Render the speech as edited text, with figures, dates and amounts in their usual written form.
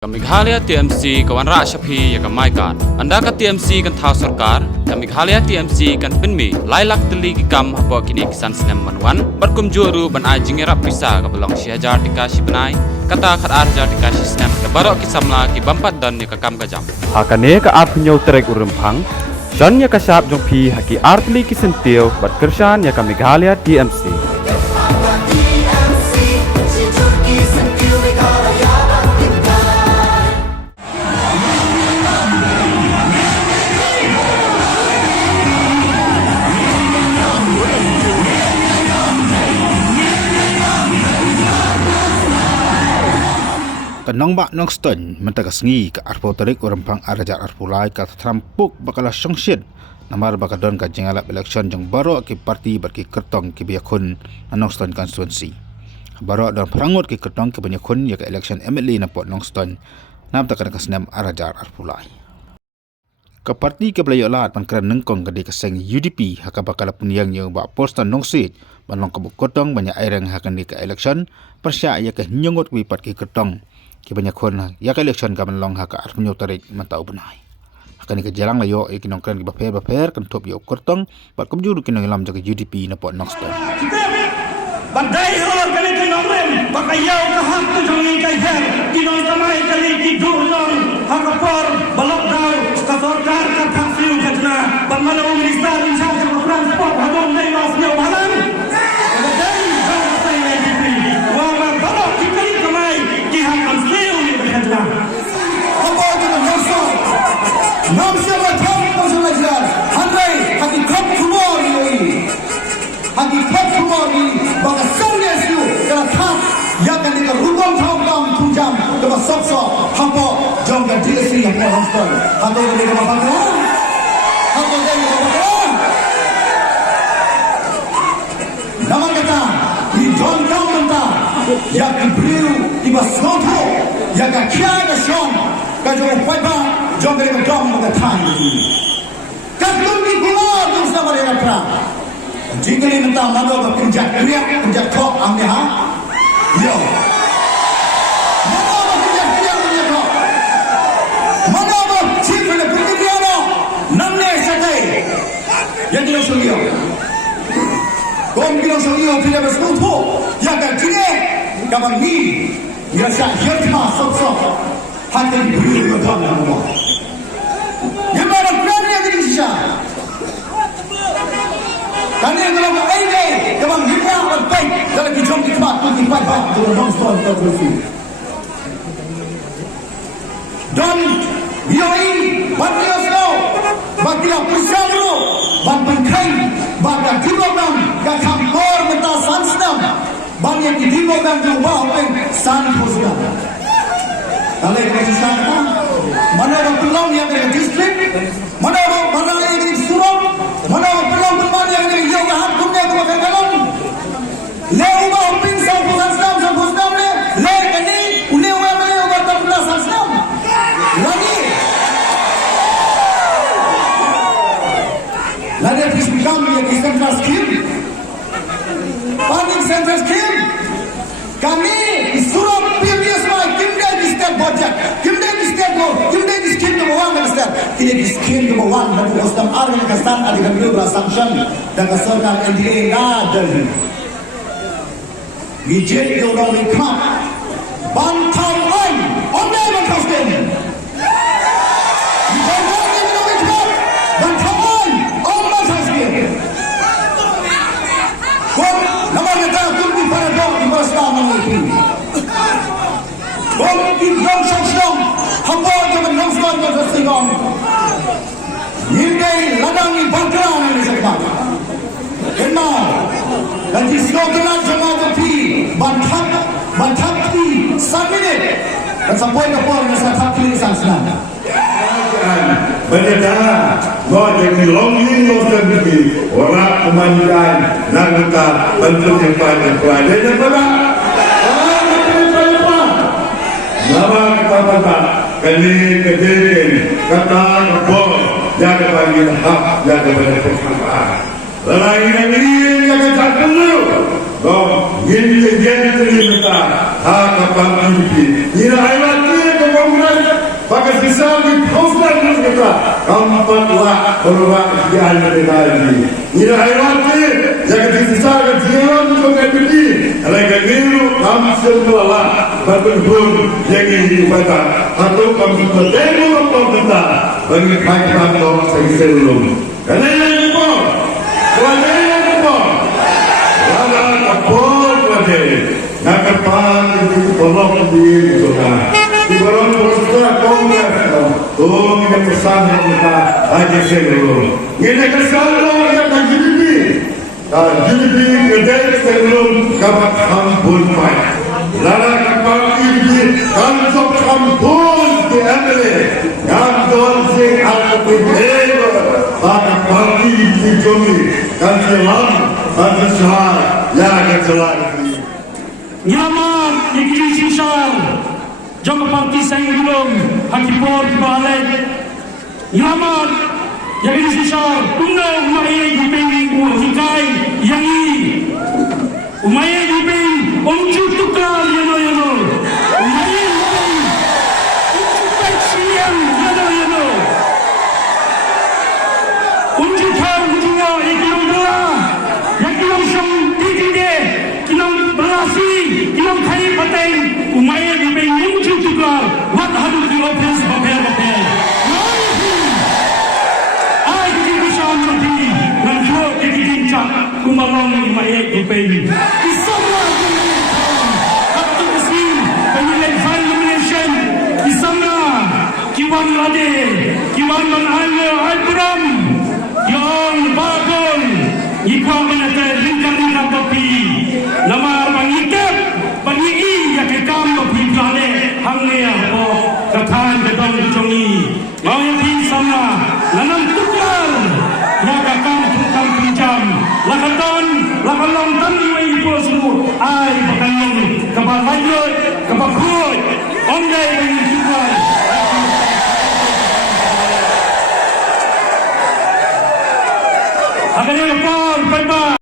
Meghalaya TMC kawan rak syapi ya kamai kan. Anda ka TMC kan thau sarkar, ka Meghalaya TMC kan penmi lailak teli ki kam apa kini kisan snem manwan, berkum juru ban ajing rap pisa ka belong syajar dikasih benai, kata khat arjar dikasih snem ka barok kisamla ki bampat dan ni ka kam ka jam. Hakane ka ap nyau trek urempang, shan ya ka sap jong pi haki artli ki sentiu bat kersan ya ka Meghalaya TMC. Nong bak nong stun mentakas ngi ka arpo tarik urempang arajar arpulai ka trampuk bakala songsit namar bakadon ka jengalap election jong baro ki parti berki kertong ki biakun nong stun constituency baro dan perangut ki kertong ki banyakun ya ka election MLA na pot nong stun nam takkan kasnam arajar arpulai ka parti ke belayo lat pan kran nengkong ka di kaseng UDP haka bakala punyang yang bak postan nong sit banong ka bukotong banyak airang hakan di ka election persya ya ka nyongot wi pat ki kertong ki banyak kon ya ka election ka manlong ha ka arpunyo tarik mantau benai akan ke jalang layo ikinong kan ki baper kan top yo kortong bat kumjuru kinong lam jaga UDP na pot noxton badai holor kali kinong rem bakayaw ka hak tu jong ni kai her kinong kamai kali ki durlong hakapor balok daw ka sorkar ka kafiu khatna pamalo minister in charge of transport hadon nei mas nyo balan badai holor sai nei dipri wa balok ki kali kamai ki hak kafiu ni khatna apa tu nafsu nafsu wa tham pasalajar handai haki khap khumor ni haki khap khumor ni baka sangnya siu kala thap ya kan ni rubong thau kam thujam to sok hapo jong ga DSC hapo hamston hato ni ka bakra hato ni ka bakra naman kata ni John Kaumanta ya ki briu iba snotho ya ka kya ga shon ka jo paiba jong ga ni dom ga thang ni ka tumbi gulor tu sama ni ra jingli mentang mano ba kunjak riak kunjak thok amne ha yo mano ba kunjak riak kunjak thok mano ba chief le kunjak no namne satai yang kilo sungyo kom kilo sungyo phile ba snutho ya ka jine ka bang ni ya sa yatma sok hatin bulu ba thang na mo yamara plan ya di sisa kami yang dalam ini, dalam hikmah dan baik dalam hijau hikmat bagi pada dalam nonstop terus. Dan biai bagi asno, bagi pusat dulu, bagi kain, bagi dibogang, bagi kampor mentah sansnam, bagi dibogang juga orang san pusat. Kalau kita sana, mana orang pelang yang dari distrik, mana yang dari Surau, mana orang pelang yang dari Yoga Hatkumnya ke Bakar Galang. Lewa upin sampusam le, le kani ulewa le ubat tapla sansam. Lagi fiskam ya central scheme. Public central scheme. Kami Surau previous one kimde state budget, kimde state law, kimde scheme number 1 minister. Ini scheme number 1 bagi Ostam Arwin Kastan ada kami berasumtion dan kesorkan NDA ada. Bijak orang ikut bantau lain, onai bantau sendiri. Bantau ni orang ikut bantau lain, onai bantau sendiri. Kau nama kita kunci pada dok di Ostam Arwin. Kau di dok saksong, hampa jangan nongskon pada singong. Ini ladang ini bangkrang ini sebab. Kenal, dan di slogan jemaah pi bantap pi sambil dan sampai ke pon nasa takli sansan. Benda gua jadi longing losan pi orang kemandian nangka bentuk yang panjang pelajaran apa? Nama kita apa? Kali kejadian kata bom jaga panggil hak jaga pada kesempatan. Lain ini jaga jaga dulu. Kau ini kejadian terlibat. Hak apa? Ini ayat Kongres pakai sisa di Kongres kita keempat lah berubah kegiatan kita ini. Ini ayatnya jangan sisa kegiatan untuk ini. Alaykan niru kami semula berkumpul yang ini pada atau kami berdemo untuk kita bagi kaitan dengan sebelum. Karena ini pun, kerana ini pun, kerana kapal kerja. Nak kepan itu tolong di sana. Di barang proses Kongres, tolong ini pesan kita aja sebelum. Ini kesalahan yang GDP. GDP kerja sebelum kapat kampun mai. Lara kapat GDP kantor kampun di Emily. Kantor sing aku berdua. Pada parti di Jomi. Kantor Kantor ya kantor. Nyaman yang sisar jangka parti saya belum hakipor balik. Nyaman yang sisar tunggal umay diping hikai yang ini umay diping onju tukar yano umay diping onju pensiun yano onju thar mujua ikinong dua yang kinong siyang tigide kinong berasi kinong kari pateng umay diping onju tukar wat hadu di office bapel kumarong ni Maya Gupeni. Isama Abdul Qasim penilai final nomination. Isama Kiwan Lade, Kiwan Manala Al-Quram, Yang Bagol, Iqam Manata Lingkar Topi. Nama pangitap, pangii yang kekam Topi Plane, Hangnya po Katan Kedong Jongi. Mau yang sama, lanang tukar, yang kakam tukam pinjam. Lakalong tani wa ipo semua ay bakalong kapal lanjut kapal kuat onday dan juga akan apa